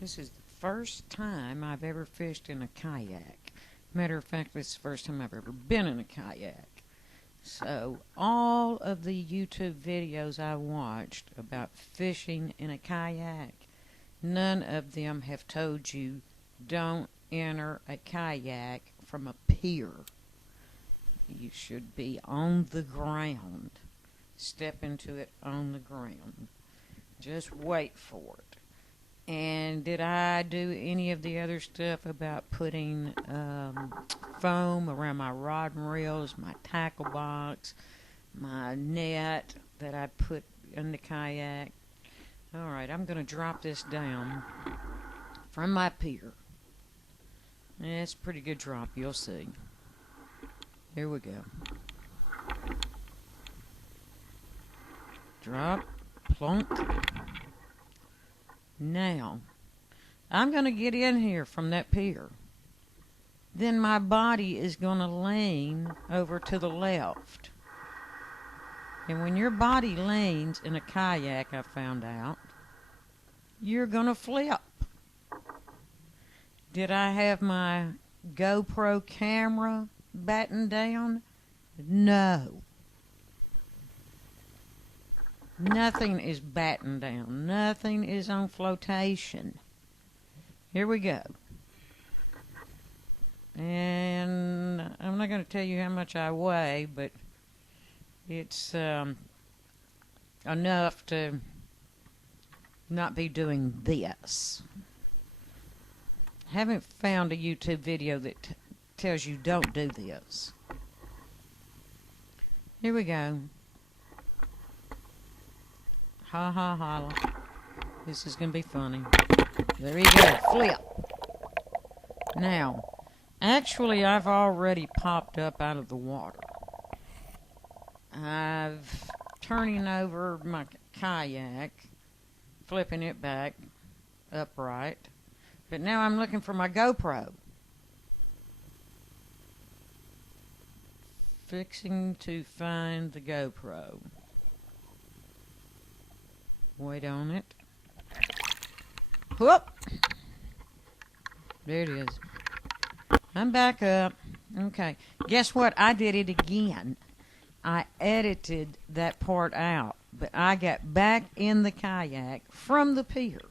This is the first time I've ever fished in a kayak. Matter of fact, this is the first time I've ever been in a kayak. So, all of the YouTube videos I watched about fishing in a kayak, none of them have told you don't enter a kayak from a pier. You should be on the ground. Step into it on the ground. Just wait for it. And did I do any of the other stuff about putting foam around my rod and reels, my tackle box, my net that I put in the kayak? All right, I'm going to drop this down from my pier. It's a pretty good drop, you'll see. Here we go. Drop, plunk. Now, I'm going to get in here from that pier. Then my body is going to lean over to the left. And when your body leans in a kayak, I found out, you're going to flip. Did I have my GoPro camera battened down? No. Nothing is battened down. Nothing is on flotation. Here we go. And I'm not going to tell you how much I weigh, but it's enough to not be doing this. Haven't found a YouTube video that tells you don't do this. Here we go. Ha ha ha. This is going to be funny. There you go. Flip. Now, actually, I've already popped up out of the water. I've turning over my kayak, flipping it back upright. But now I'm looking for my GoPro. Fixing to find the GoPro. Wait on it. Whoop! There it is. I'm back up. Okay. Guess what? I did it again. I edited that part out. But I got back in the kayak from the pier.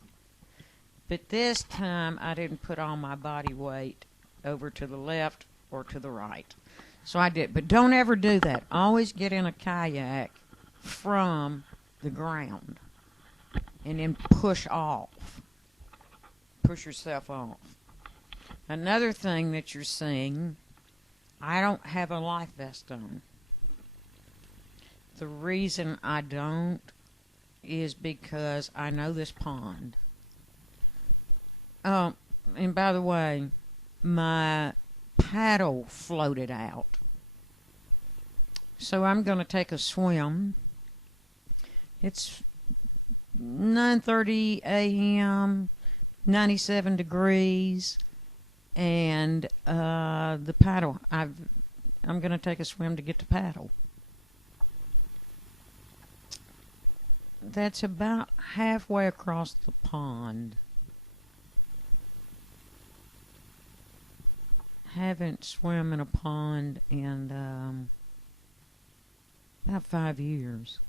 But this time I didn't put all my body weight over to the left or to the right. So I did. But don't ever do that. Always get in a kayak from the ground. And then push off. Push yourself off. Another thing that you're seeing, I don't have a life vest on. The reason I don't is because I know this pond. Oh, and by the way, my paddle floated out. So I'm going to take a swim. It's 9:30 a.m., 97 degrees, and the paddle, I'm going to take a swim to get the paddle. That's about halfway across the pond. Haven't swum in a pond in about 5 years.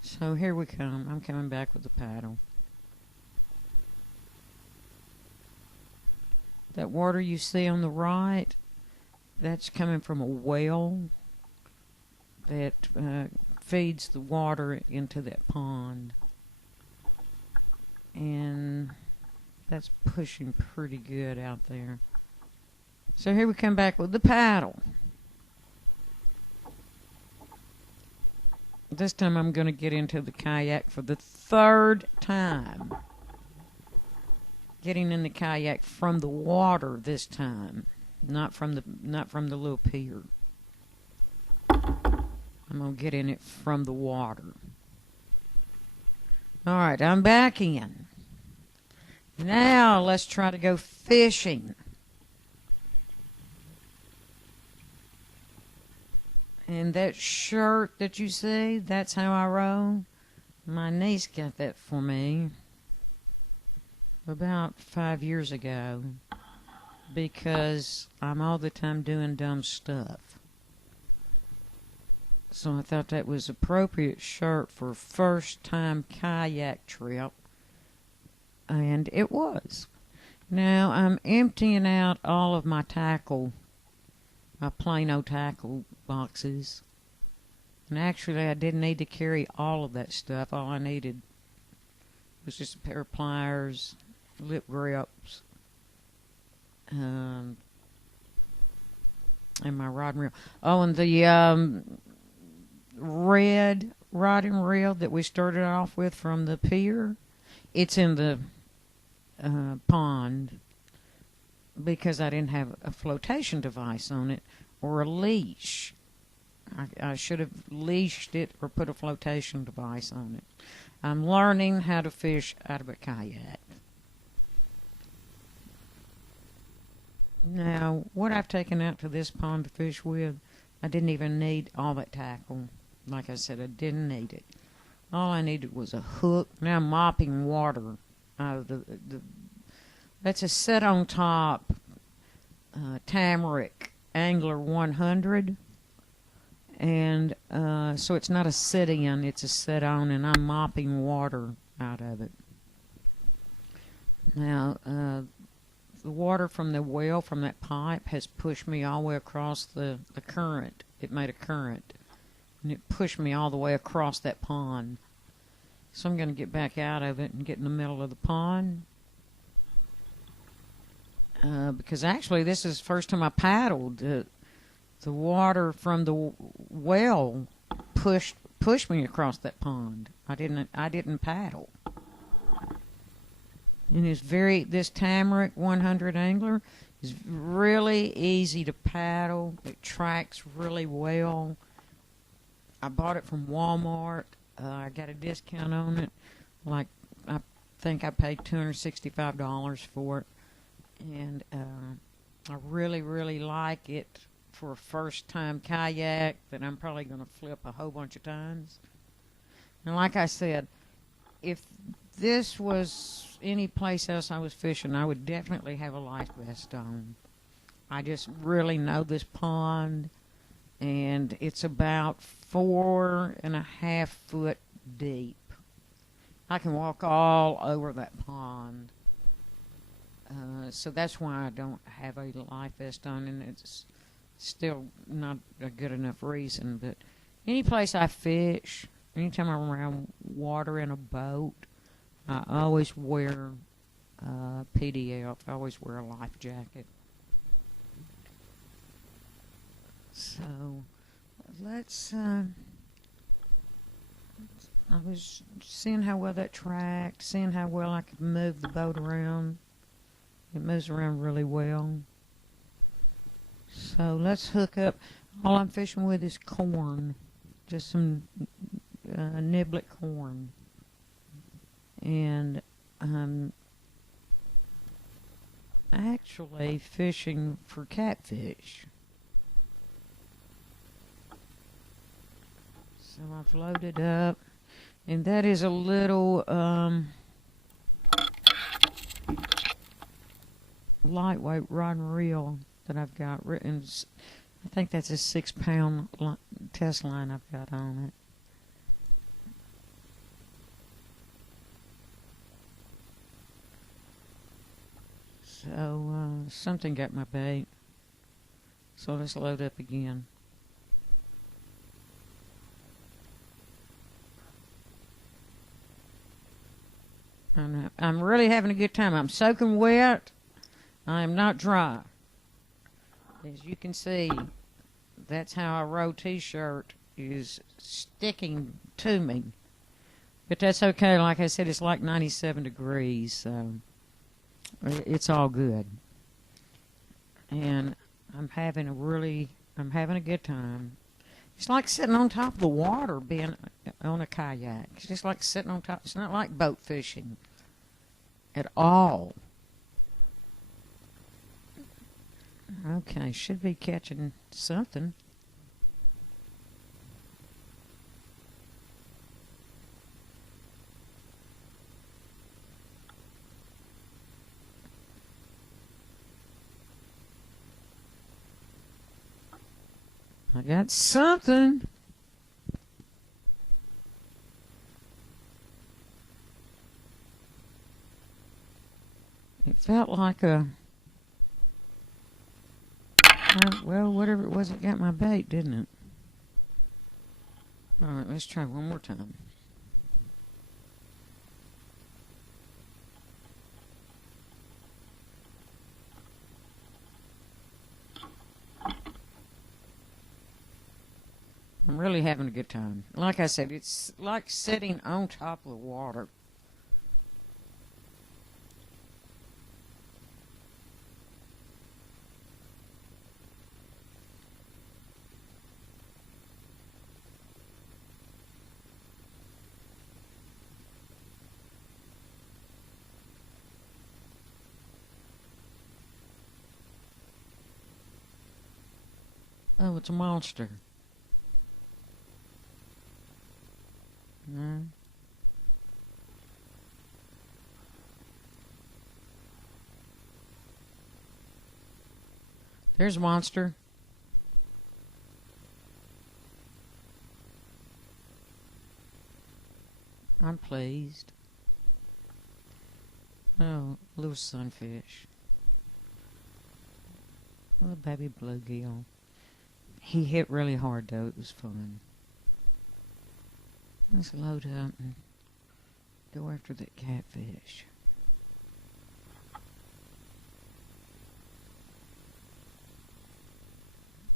So here we come. I'm coming back with the paddle. That water you see on the right, that's coming from a well that feeds the water into that pond. And that's pushing pretty good out there. So here we come back with the paddle. This time I'm going to get into the kayak for the third time. Getting in the kayak from the water this time, not from the little pier. I'm going to get in it from the water. All right, I'm back in. Now let's try to go fishing. And that shirt that you see, that's how I roll. My niece got that for me. about 5 years ago because I'm all the time doing dumb stuff. So I thought that was appropriate shirt for a first time kayak trip, and it was. Now I'm emptying out all of my tackle, my Plano tackle boxes. And actually I didn't need to carry all of that stuff. All I needed was just a pair of pliers, lip grips, and my rod and reel. Oh, and the red rod and reel that we started off with from the pier, it's in the pond because I didn't have a flotation device on it or a leash. I should have leashed it or put a flotation device on it. I'm learning how to fish out of a kayak. Now, what I've taken out to this pond to fish with, I didn't even need all that tackle. Like I said, I didn't need it. All I needed was a hook. Now I'm mopping water out of that's a set on top Tamarack Angler 100. And so it's not a sit-in, it's a sit-on, and I'm mopping water out of it. Now, the water from the well, from that pipe, has pushed me all the way across the current. It made a current, and it pushed me all the way across that pond. So I'm going to get back out of it and get in the middle of the pond. Because actually this is the first time I paddled. The water from the well pushed me across that pond. I didn't paddle. And this Tamarack 100 Angler is really easy to paddle. It tracks really well. I bought it from Walmart. I got a discount on it. Like, I think I paid $265 for it. And I really, really like it for a first-time kayak that I'm probably going to flip a whole bunch of times. And like I said, if this was any place else I was fishing, I would definitely have a life vest on. I just really know this pond, and it's about 4.5 foot deep. I can walk all over that pond. So that's why I don't have a life vest on, and it's still not a good enough reason. But any place I fish, anytime I'm around water in a boat, I always wear PDF. I always wear a life jacket. So let's I was seeing how well that tracked, seeing how well I could move the boat around. It moves around really well. So let's hook up. All I'm fishing with is corn, just some niblet corn. And I'm actually fishing for catfish. So I've loaded up, and that is a little lightweight rod and reel that I've got written. I think that's a 6-pound test line I've got on it. So something got my bait. So let's load up again. I'm really having a good time. I'm soaking wet. I am not dry. As you can see, that's how a row t-shirt is sticking to me. But that's okay. Like I said, it's like 97 degrees, so it's all good. And I'm having a good time. It's like sitting on top of the water being on a kayak. It's just like sitting on top. It's not like boat fishing at all. Okay, should be catching something. I got something. It felt like a... well, whatever it was, it got my bait, didn't it? Alright, let's try one more time. I'm really having a good time. Like I said, it's like sitting on top of the water. Oh, it's a monster. No. There's a monster. I'm pleased. Oh, little sunfish. Little baby bluegill. He hit really hard though, it was fun. Let's load up and go after that catfish.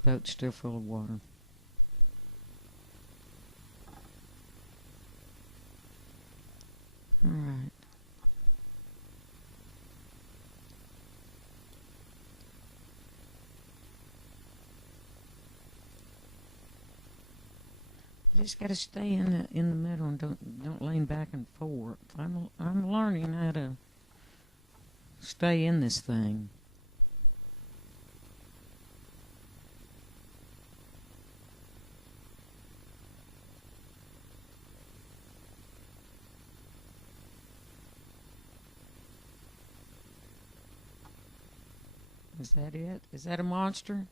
Boat's still full of water. Alright. You just gotta stay in the middle and don't lean back and forth. I'm learning how to stay in this thing. Is that it? Is that a monster?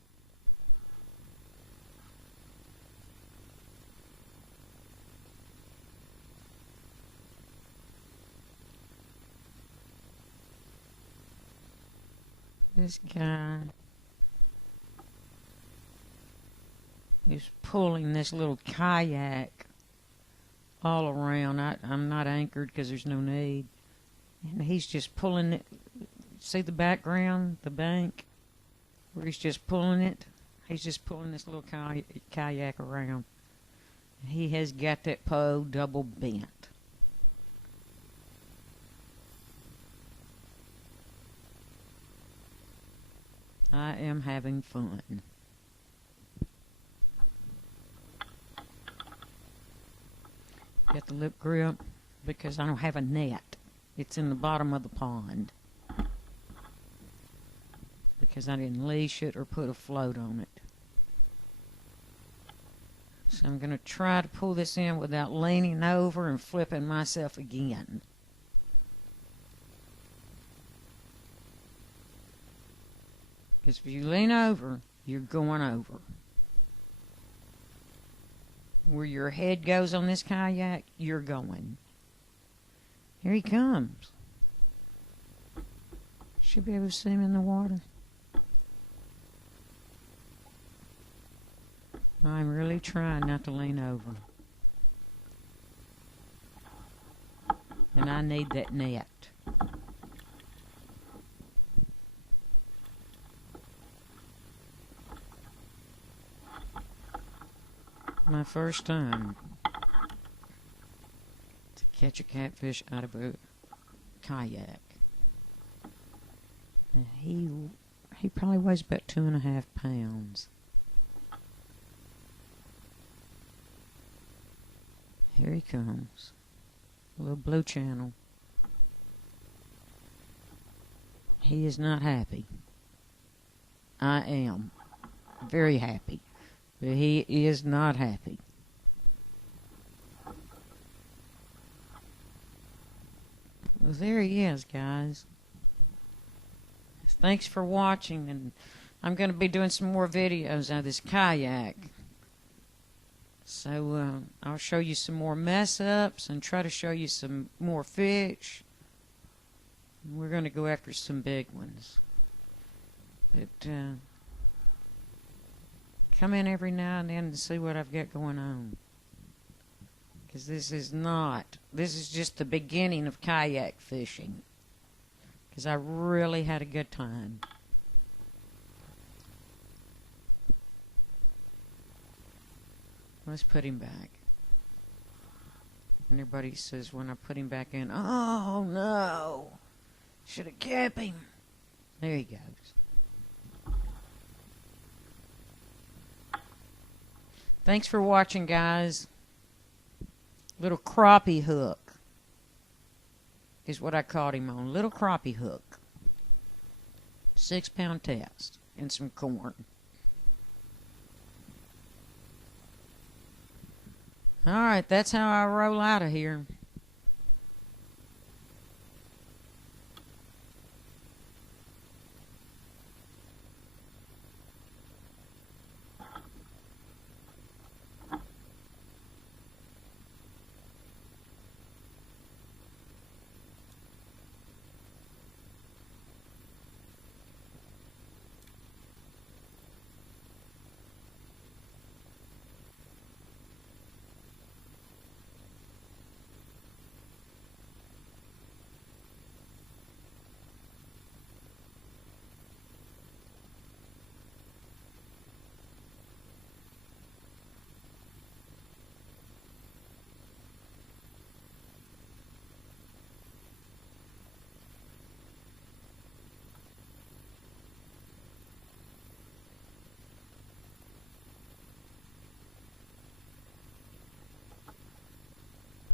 This guy is pulling this little kayak all around. I'm not anchored because there's no need. And he's just pulling it. See the background, the bank, where he's just pulling it? He's just pulling this little kayak around. He has got that pole double bent. I am having fun. Got the lip grip because I don't have a net. It's in the bottom of the pond. Because I didn't leash it or put a float on it. So I'm going to try to pull this in without leaning over and flipping myself again. Because if you lean over, you're going over. Where your head goes on this kayak, you're going. Here he comes. Should be able to see him in the water. I'm really trying not to lean over. And I need that net. My first time to catch a catfish out of a kayak. And he probably weighs about 2.5 pounds. Here he comes. A little blue channel. He is not happy. I am very happy. But he is not happy. Well, there he is, guys. Thanks for watching, and I'm going to be doing some more videos of this kayak. So I'll show you some more mess ups and try to show you some more fish. We're going to go after some big ones. But come in every now and then and see what I've got going on. Because this is just the beginning of kayak fishing. Because I really had a good time. Let's put him back. And everybody says when I put him back in, oh no, should have kept him. There he goes. Thanks for watching, guys. Little crappie hook is what I caught him on. Little crappie hook. 6-pound test and some corn. All right, that's how I roll out of here.